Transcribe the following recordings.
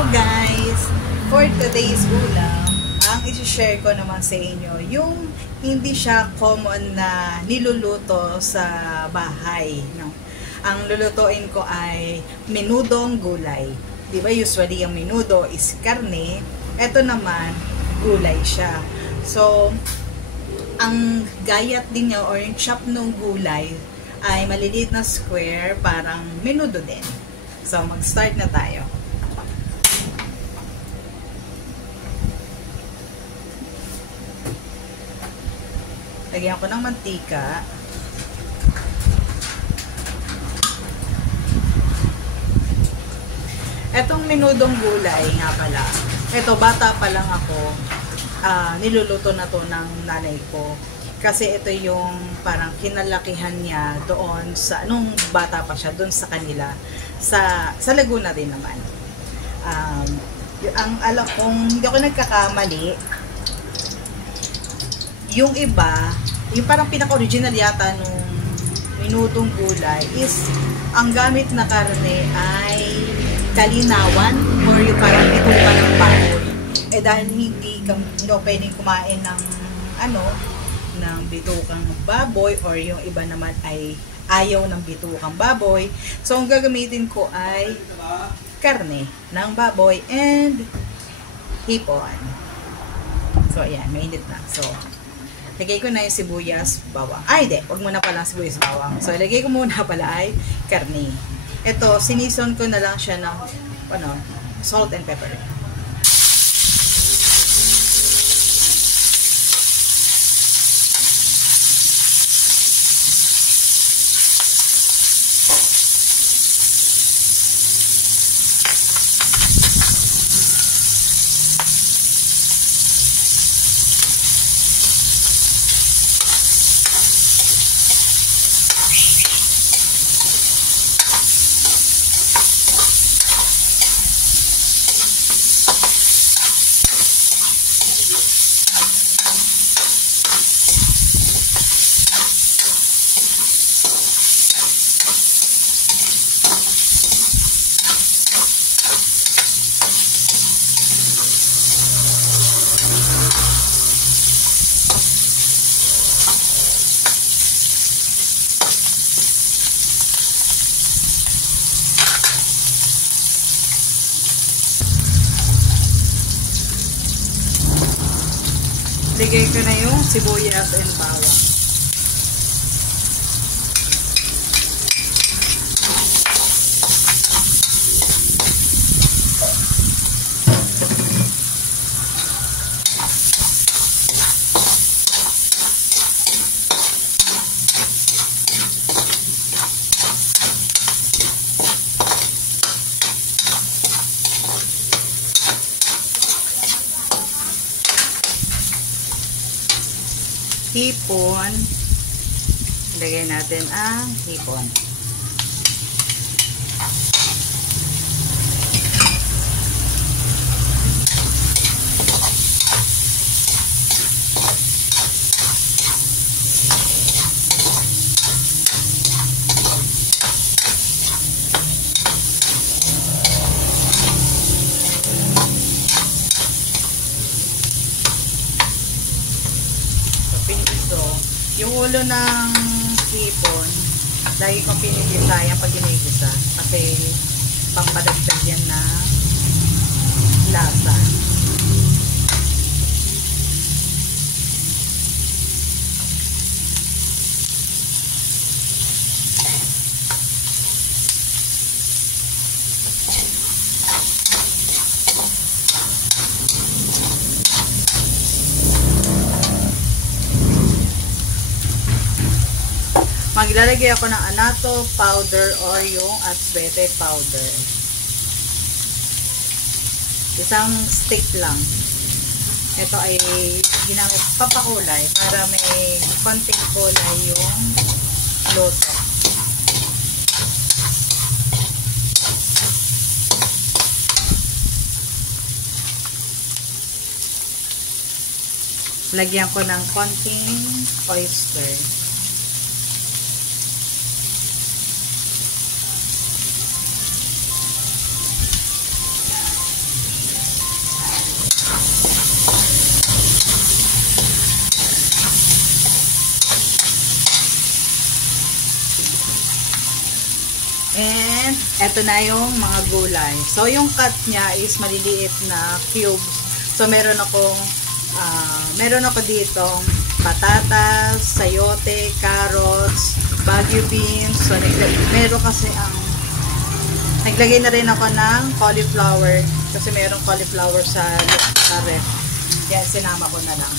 Hello guys! For today's ulam, ang isi-share ko naman sa inyo yung hindi siya common na niluluto sa bahay. No? Ang lulutuin ko ay menudong gulay. Di ba usually ang menudo is karne, eto naman gulay siya. So, ang gayat din niya or yung chop ng gulay ay maliliit na square, parang menudo din. So, mag-start na tayo. Lagyan ko ng mantika. Etong menudong gulay nga pala. Eto, bata pa lang ako, niluluto na to ng nanay ko. Kasi ito yung parang kinalakihan niya doon sa, nung bata pa siya, doon sa kanila. Sa Laguna din naman. Ang alam kong, hindi ako nagkakamali, yung iba, yung parang pinaka-original yata nung menudong gulay is ang gamit na karne ay kalinawan or yung parang bituka ng baboy. Eh dahil hindi pwedeng kumain ng ng bitukang baboy or yung iba naman ay ayaw ng bitukang baboy. So ang gagamitin ko ay karne ng baboy and hipon. So ayan, mainit na. So lagay ko na yung sibuyas, bawang. Ay, hindi. Huwag muna pala sibuyas, bawang. So, ilagay ko muna pala ay karne. Ito, sinison ko na lang siya ng salt and pepper. Ligay ko na yung sibuyas and bawang. Hipon. Ilagay natin ang hipon. Yung ulo ng hipon, lagi kong pinigisa yan pag ginigisa kasi pampadagdag yan na lasa. Maglalagay ako ng annatto powder or yung atswete powder. Isang stick lang. Ito ay ginamit papakulay para may konting kulay yung luto. Lagyan ko ng konting oyster. And eto na yung mga gulay. So yung cut niya is maliliit na cubes. So meron ako dito patatas, sayote, carrots, bagu beans. So meron kasi naglagay na rin ako ng cauliflower kasi merong cauliflower sa ref. Yan, sinama ko na lang.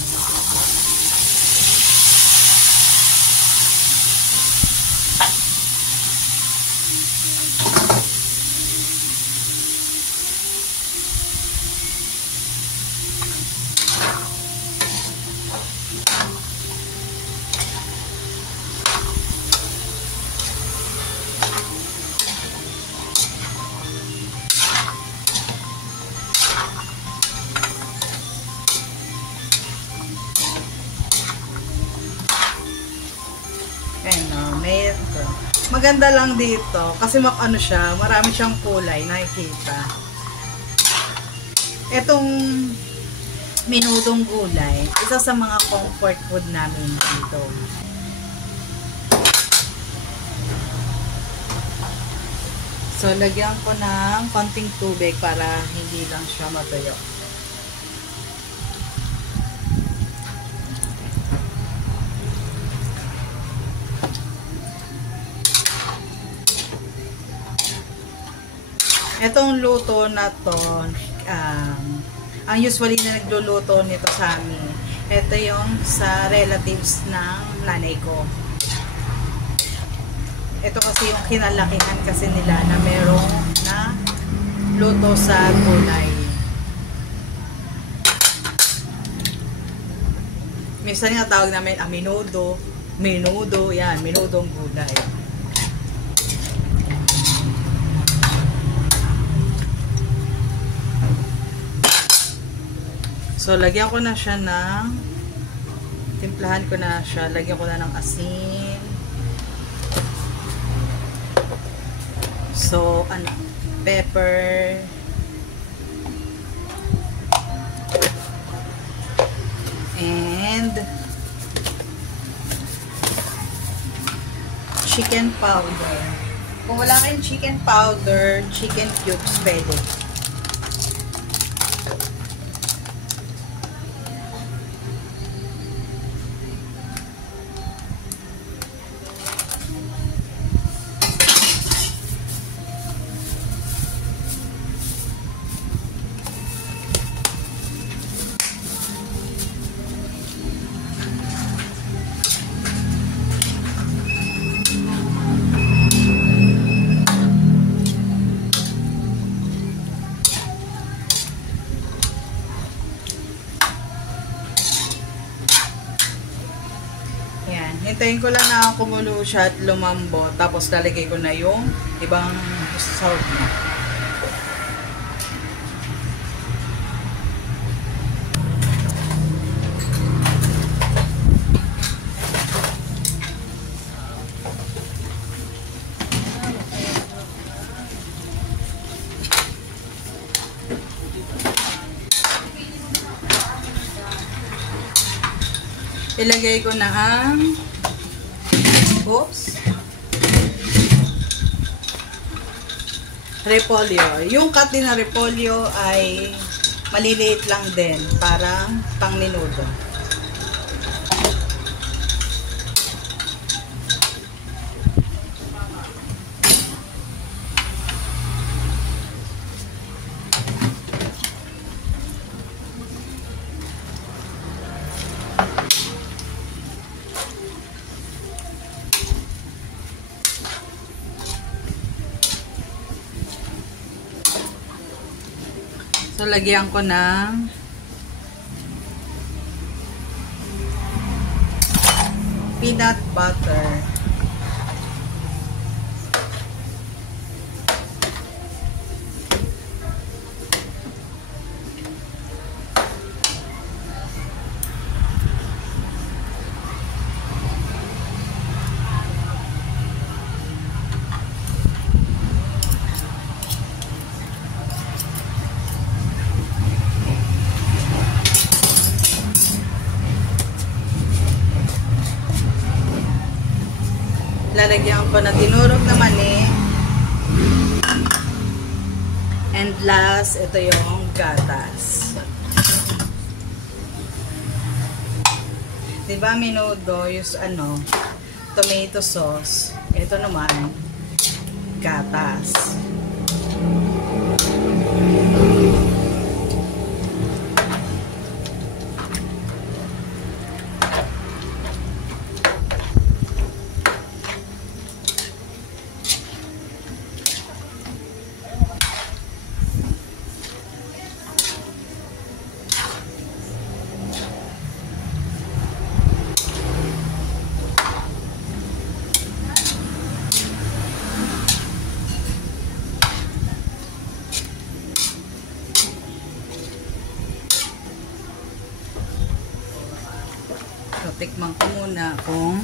Maganda lang dito kasi siya, marami siyang kulay nakikita. Etong minudong gulay, isa sa mga comfort food namin dito. So lagyan ko ng konting tubig para hindi lang siya matuyo. Etong luto na to, ang usually na nagluluto nito sa amin, ito yung sa relatives ng nanay ko. Ito kasi yung kinalakihan kasi nila na merong na luto sa gulay. Minsan nga tawag namin menudo, yan, menudong gulay. So, lagyan ko na siya timplahan ko na siya, lagyan ko na ng asin. So, pepper. And chicken powder. Kung wala kayong chicken powder, chicken cubes pwede. Hintayin ko lang na kumulo siya at lumambot. Tapos lalagay ko na yung ibang salt na. Ilagay ko na ang repolyo. Yung cut din na repolyo ay maliliit lang din, parang pang menudo. So, lagyan ko ng peanut butter. Lalagyan ko na tinurog na mani And last, ito yung gatas. Diba menudo yung tomato sauce. Ito naman, gatas. So, tikman ko muna kung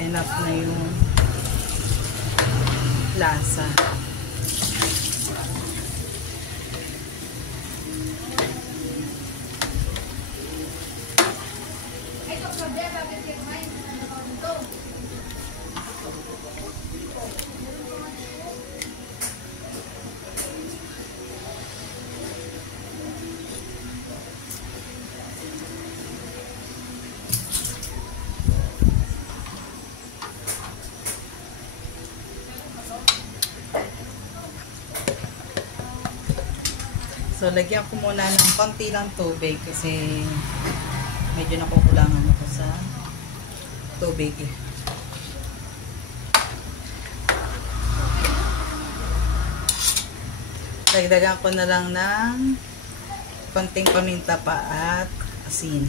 enough na yung lasa. So, lagyan ko muna ng konti lang tubig kasi medyo nakukulangan ako sa tubig. Dagdagan ko na lang ng konting paminta pa at asin.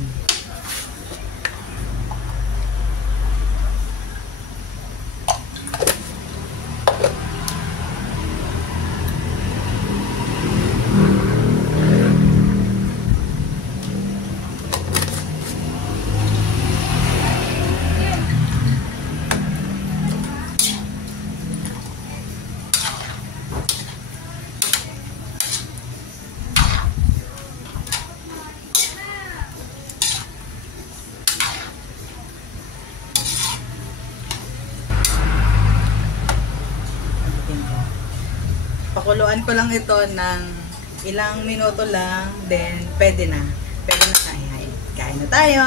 Pakuluan ko lang ito ng ilang minuto lang, then pwede na. Pwede na kain. Kain na tayo!